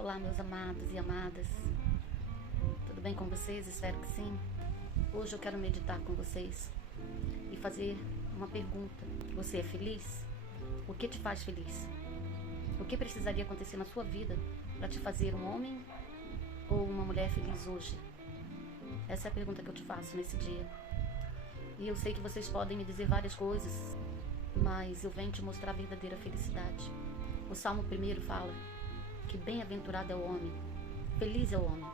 Olá, meus amados e amadas. Tudo bem com vocês? Espero que sim. Hoje eu quero meditar com vocês e fazer uma pergunta. Você é feliz? O que te faz feliz? O que precisaria acontecer na sua vida para te fazer um homem ou uma mulher feliz hoje? Essa é a pergunta que eu te faço nesse dia. E eu sei que vocês podem me dizer várias coisas, mas eu venho te mostrar a verdadeira felicidade. O Salmo 1 fala que bem-aventurado é o homem, feliz é o homem,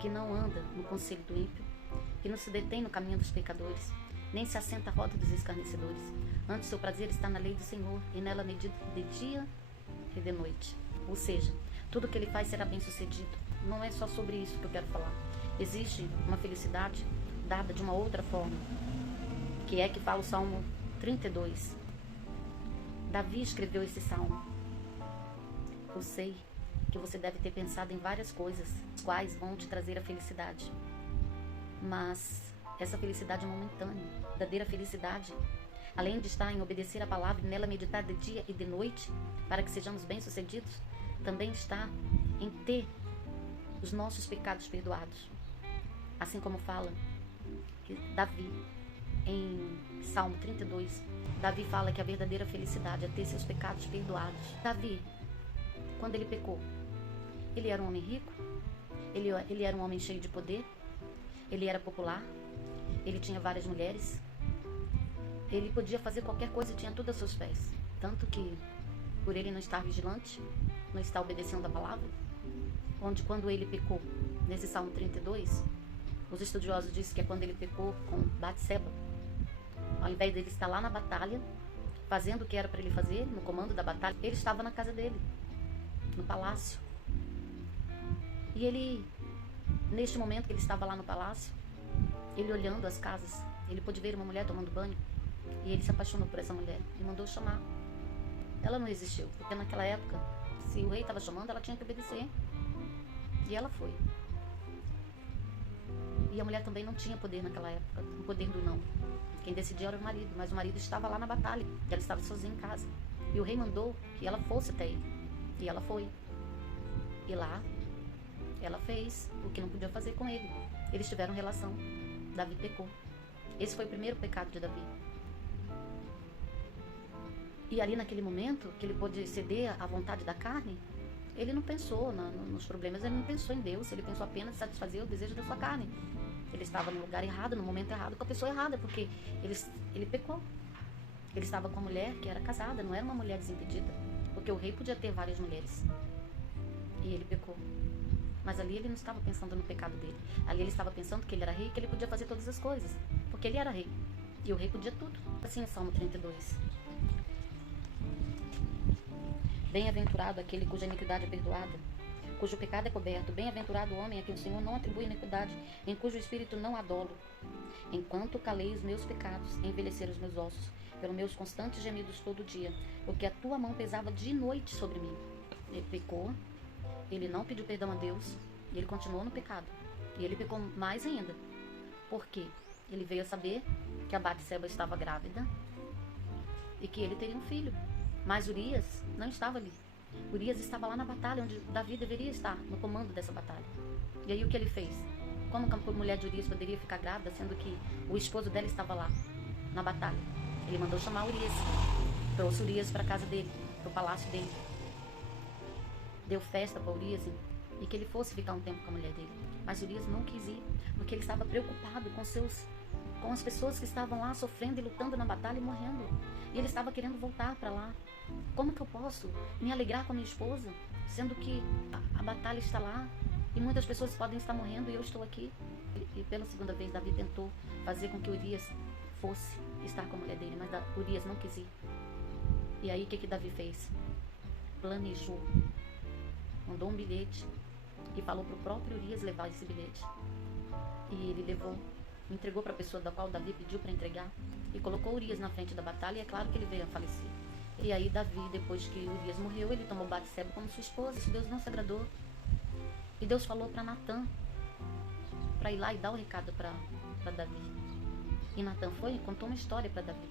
que não anda no conselho do ímpio, que não se detém no caminho dos pecadores, nem se assenta à roda dos escarnecedores. Antes seu prazer está na lei do Senhor, e nela medita de dia e de noite. Ou seja, tudo que ele faz será bem sucedido. Não é só sobre isso que eu quero falar. Existe uma felicidade dada de uma outra forma, que fala o Salmo 32. Davi escreveu esse salmo. Eu sei que você deve ter pensado em várias coisas, as quais vão te trazer a felicidade. Mas essa felicidade é momentânea. A verdadeira felicidade, além de estar em obedecer a palavra e nela meditar de dia e de noite, para que sejamos bem-sucedidos, também está em ter os nossos pecados perdoados. Assim como fala que Davi, em Salmo 32, Davi fala que a verdadeira felicidade é ter seus pecados perdoados. Davi, quando ele pecou, ele era um homem rico, ele era um homem cheio de poder, ele era popular, ele tinha várias mulheres, ele podia fazer qualquer coisa e tinha tudo a seus pés. Tanto que, por ele não estar vigilante, não estar obedecendo a palavra, onde quando ele pecou, nesse Salmo 32, os estudiosos dizem que é quando ele pecou com Batseba. Ao invés dele estar lá na batalha, fazendo o que era para ele fazer, no comando da batalha, ele estava na casa dele, no palácio. E ele, neste momento que ele estava lá no palácio, ele olhando as casas, ele pôde ver uma mulher tomando banho, e ele se apaixonou por essa mulher e mandou chamar. Ela não resistiu, porque naquela época, se o rei estava chamando, ela tinha que obedecer. E ela foi. E a mulher também não tinha poder naquela época, o poder do não. Quem decidia era o marido, mas o marido estava lá na batalha, e ela estava sozinha em casa. E o rei mandou que ela fosse até ele. E ela foi. E lá, ela fez o que não podia fazer com ele. Eles tiveram relação. Davi pecou. Esse foi o primeiro pecado de Davi. E ali naquele momento, que ele pôde ceder à vontade da carne, ele não pensou nos problemas, ele não pensou em Deus, ele pensou apenas em satisfazer o desejo da sua carne. Ele estava no lugar errado, no momento errado, com a pessoa errada, porque ele pecou. Ele estava com uma mulher que era casada, não era uma mulher desimpedida, porque o rei podia ter várias mulheres. E ele pecou. Mas ali ele não estava pensando no pecado dele. Ali ele estava pensando que ele era rei e que ele podia fazer todas as coisas, porque ele era rei. E o rei podia tudo. Assim é Salmo 32. Bem-aventurado aquele cuja iniquidade é perdoada, cujo pecado é coberto. Bem-aventurado o homem a quem o Senhor não atribui iniquidade, em cujo espírito não há dolo. Enquanto calei os meus pecados, envelheceram os meus ossos, pelos meus constantes gemidos todo dia, porque a tua mão pesava de noite sobre mim. Ele pecou, ele não pediu perdão a Deus, e ele continuou no pecado. E ele pecou mais ainda. Por quê? Ele veio a saber que a Batseba estava grávida e que ele teria um filho. Mas Urias não estava ali. Urias estava lá na batalha, onde Davi deveria estar, no comando dessa batalha. E aí o que ele fez? Como a mulher de Urias poderia ficar grávida, sendo que o esposo dela estava lá, na batalha? Ele mandou chamar Urias, trouxe Urias para a casa dele, para o palácio dele. Deu festa para Urias e que ele fosse ficar um tempo com a mulher dele. Mas Urias não quis ir, porque ele estava preocupado com as pessoas que estavam lá sofrendo e lutando na batalha e morrendo. E ele estava querendo voltar para lá. Como que eu posso me alegrar com a minha esposa, sendo que a batalha está lá e muitas pessoas podem estar morrendo e eu estou aqui? E pela segunda vez Davi tentou fazer com que Urias fosse estar com a mulher dele, mas Urias não quis ir. E aí o que Davi fez? Planejou. Mandou um bilhete e falou para o próprio Urias levar esse bilhete. E ele levou, entregou para a pessoa da qual Davi pediu para entregar e colocou Urias na frente da batalha, e é claro que ele veio a falecer. E aí Davi, depois que Urias morreu, ele tomou Batseba como sua esposa. Isso Deus não se agradou. E Deus falou para Natã para ir lá e dar o recado para Davi. E Natã foi e contou uma história para Davi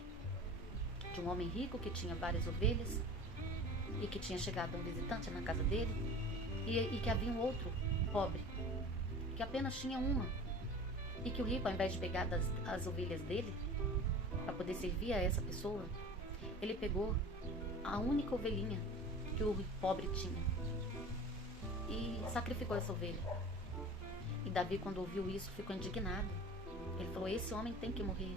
de um homem rico que tinha várias ovelhas e que tinha chegado um visitante na casa dele e que havia um outro pobre, que apenas tinha uma. E que o rico, ao invés de pegar as ovelhas dele, para poder servir a essa pessoa, ele pegou a única ovelhinha que o pobre tinha e sacrificou essa ovelha. E Davi, quando ouviu isso, ficou indignado. Ele falou: esse homem tem que morrer.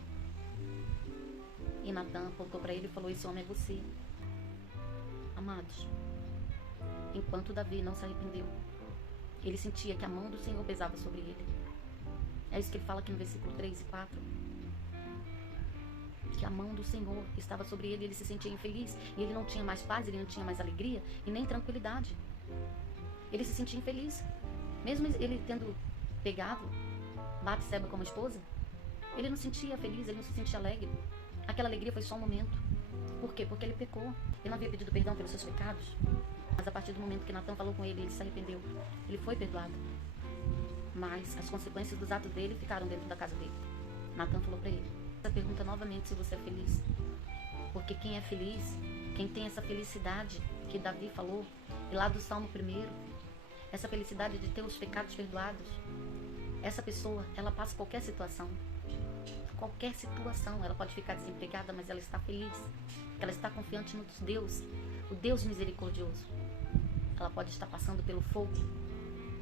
E Natan apontou para ele e falou: esse homem é você. Amados, enquanto Davi não se arrependeu, ele sentia que a mão do Senhor pesava sobre ele. É isso que ele fala aqui no versículo 3 e 4. Que a mão do Senhor estava sobre ele, ele se sentia infeliz. E ele não tinha mais paz, ele não tinha mais alegria e nem tranquilidade. Ele se sentia infeliz. Mesmo ele tendo pegado Batseba como esposa, ele não se sentia feliz, ele não se sentia alegre. Aquela alegria foi só um momento. Por quê? Porque ele pecou. Ele não havia pedido perdão pelos seus pecados. Mas a partir do momento que Natan falou com ele, ele se arrependeu. Ele foi perdoado. Mas as consequências dos atos dele ficaram dentro da casa dele. Natan falou para ele: essa pergunta novamente se você é feliz. Porque quem é feliz, quem tem essa felicidade que Davi falou, e lá do Salmo 1, essa felicidade de ter os pecados perdoados, essa pessoa, ela passa qualquer situação. Qualquer situação, ela pode ficar desempregada, mas ela está feliz. Ela está confiante no Deus, o Deus misericordioso. Ela pode estar passando pelo fogo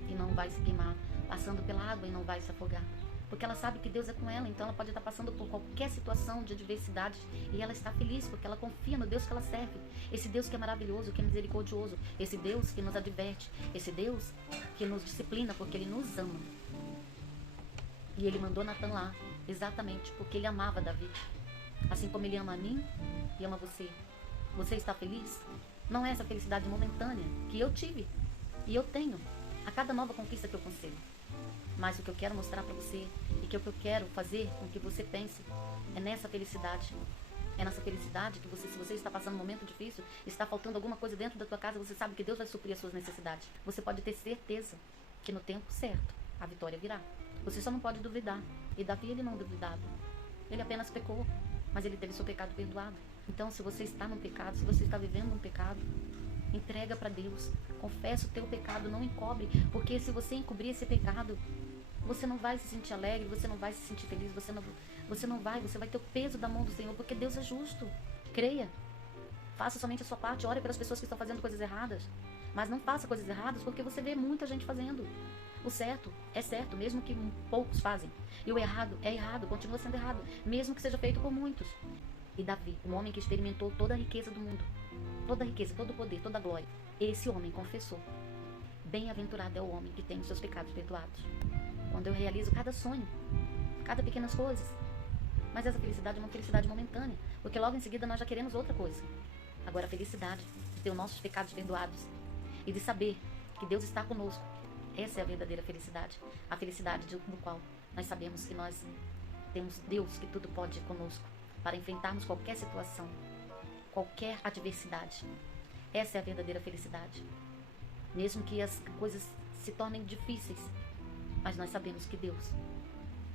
e não vai se queimar, passando pela água e não vai se afogar, porque ela sabe que Deus é com ela. Então ela pode estar passando por qualquer situação de adversidade e ela está feliz, porque ela confia no Deus que ela serve, esse Deus que é maravilhoso, que é misericordioso, esse Deus que nos adverte, esse Deus que nos disciplina porque Ele nos ama. E Ele mandou Natan lá exatamente porque Ele amava Davi, assim como Ele ama a mim e ama você. Você está feliz? Não é essa felicidade momentânea que eu tive e eu tenho a cada nova conquista que eu consigo. Mas o que eu quero mostrar para você e que o que eu quero fazer com que você pense é nessa felicidade. É nessa felicidade que você, se você está passando um momento difícil, está faltando alguma coisa dentro da tua casa, você sabe que Deus vai suprir as suas necessidades. Você pode ter certeza que no tempo certo a vitória virá. Você só não pode duvidar. E Davi, ele não duvidava. Ele apenas pecou, mas ele teve seu pecado perdoado. Então, se você está no pecado, se você está vivendo um pecado, entrega para Deus. Confessa o teu pecado, não encobre. Porque se você encobrir esse pecado, você não vai se sentir alegre, você não vai se sentir feliz, você vai ter o peso da mão do Senhor, porque Deus é justo. Creia. Faça somente a sua parte, ore pelas pessoas que estão fazendo coisas erradas. Mas não faça coisas erradas porque você vê muita gente fazendo. O certo é certo, mesmo que poucos fazem. E o errado é errado, continua sendo errado, mesmo que seja feito por muitos. E Davi, um homem que experimentou toda a riqueza do mundo, toda a riqueza, todo o poder, toda a glória, esse homem confessou: bem-aventurado é o homem que tem os seus pecados perdoados. Quando eu realizo cada sonho, cada pequenas coisas. Mas essa felicidade é uma felicidade momentânea, porque logo em seguida nós já queremos outra coisa. Agora a felicidade de ter os nossos pecados perdoados e de saber que Deus está conosco, essa é a verdadeira felicidade. A felicidade do qual nós sabemos que nós temos Deus que tudo pode conosco para enfrentarmos qualquer situação, qualquer adversidade. Essa é a verdadeira felicidade. Mesmo que as coisas se tornem difíceis, mas nós sabemos que Deus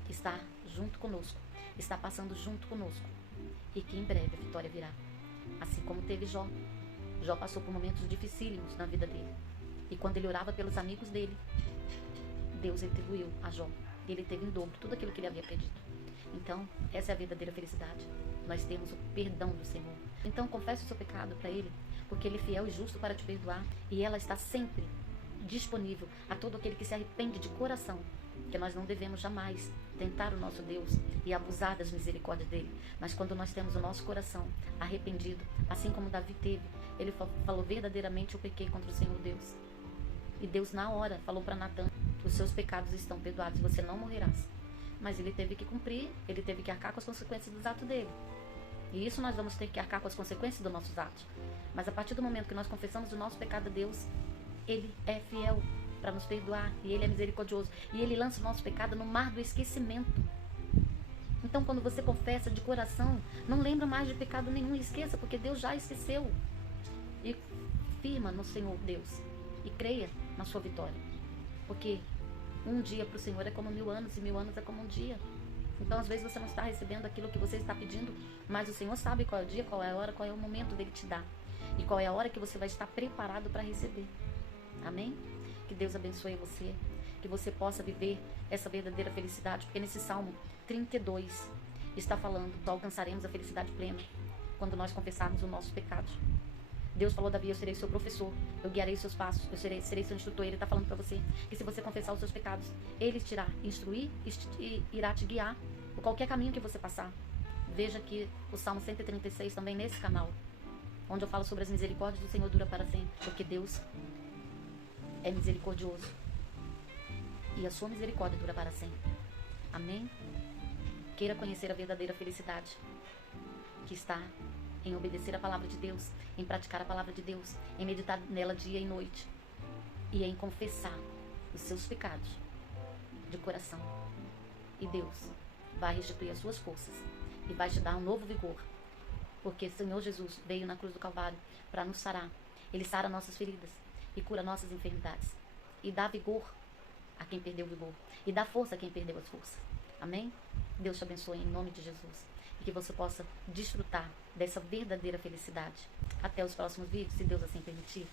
está junto conosco, está passando junto conosco e que em breve a vitória virá. Assim como teve Jó. Jó passou por momentos dificílimos na vida dele. E quando ele orava pelos amigos dele, Deus retribuiu a Jó. E ele teve em dobro tudo aquilo que ele havia pedido. Então, essa é a verdadeira felicidade. Nós temos o perdão do Senhor. Então, confesse o seu pecado para Ele, porque Ele é fiel e justo para te perdoar. E ela está sempre disponível a todo aquele que se arrepende de coração. Que nós não devemos jamais tentar o nosso Deus e abusar das misericórdias dele. Mas quando nós temos o nosso coração arrependido, assim como Davi teve, ele falou: verdadeiramente eu pequei contra o Senhor Deus. E Deus na hora falou para Natan: os seus pecados estão perdoados, você não morrerás. Mas ele teve que cumprir, ele teve que arcar com as consequências dos atos dele. E isso nós vamos ter que arcar com as consequências dos nossos atos. Mas a partir do momento que nós confessamos o nosso pecado a Deus, Ele é fiel para nos perdoar e Ele é misericordioso. E Ele lança o nosso pecado no mar do esquecimento. Então, quando você confessa de coração, não lembra mais de pecado nenhum, esqueça, porque Deus já esqueceu. E firma no Senhor Deus e creia na sua vitória. Porque um dia para o Senhor é como 1000 anos e 1000 anos é como um dia. Então, às vezes você não está recebendo aquilo que você está pedindo, mas o Senhor sabe qual é o dia, qual é a hora, qual é o momento dele te dar. E qual é a hora que você vai estar preparado para receber. Amém? Que Deus abençoe você, que você possa viver essa verdadeira felicidade, porque nesse Salmo 32 está falando, alcançaremos a felicidade plena quando nós confessarmos os nossos pecados. Deus falou, Davi, eu serei seu professor, eu guiarei os seus passos, eu serei seu instrutor. Ele está falando para você que se você confessar os seus pecados, Ele te irá instruir e irá te guiar por qualquer caminho que você passar. Veja que o Salmo 136 também nesse canal, onde eu falo sobre as misericórdias do Senhor dura para sempre, porque Deus é misericordioso e a sua misericórdia dura para sempre. Amém? Queira conhecer a verdadeira felicidade que está em obedecer a palavra de Deus, em praticar a palavra de Deus, em meditar nela dia e noite e em confessar os seus pecados de coração. E Deus vai restituir as suas forças e vai te dar um novo vigor, porque o Senhor Jesus veio na cruz do Calvário para nos sarar. Ele sara nossas feridas e cura nossas enfermidades e dá vigor a quem perdeu o vigor e dá força a quem perdeu as forças. Amém? Deus te abençoe em nome de Jesus e que você possa desfrutar dessa verdadeira felicidade. Até os próximos vídeos, se Deus assim permitir.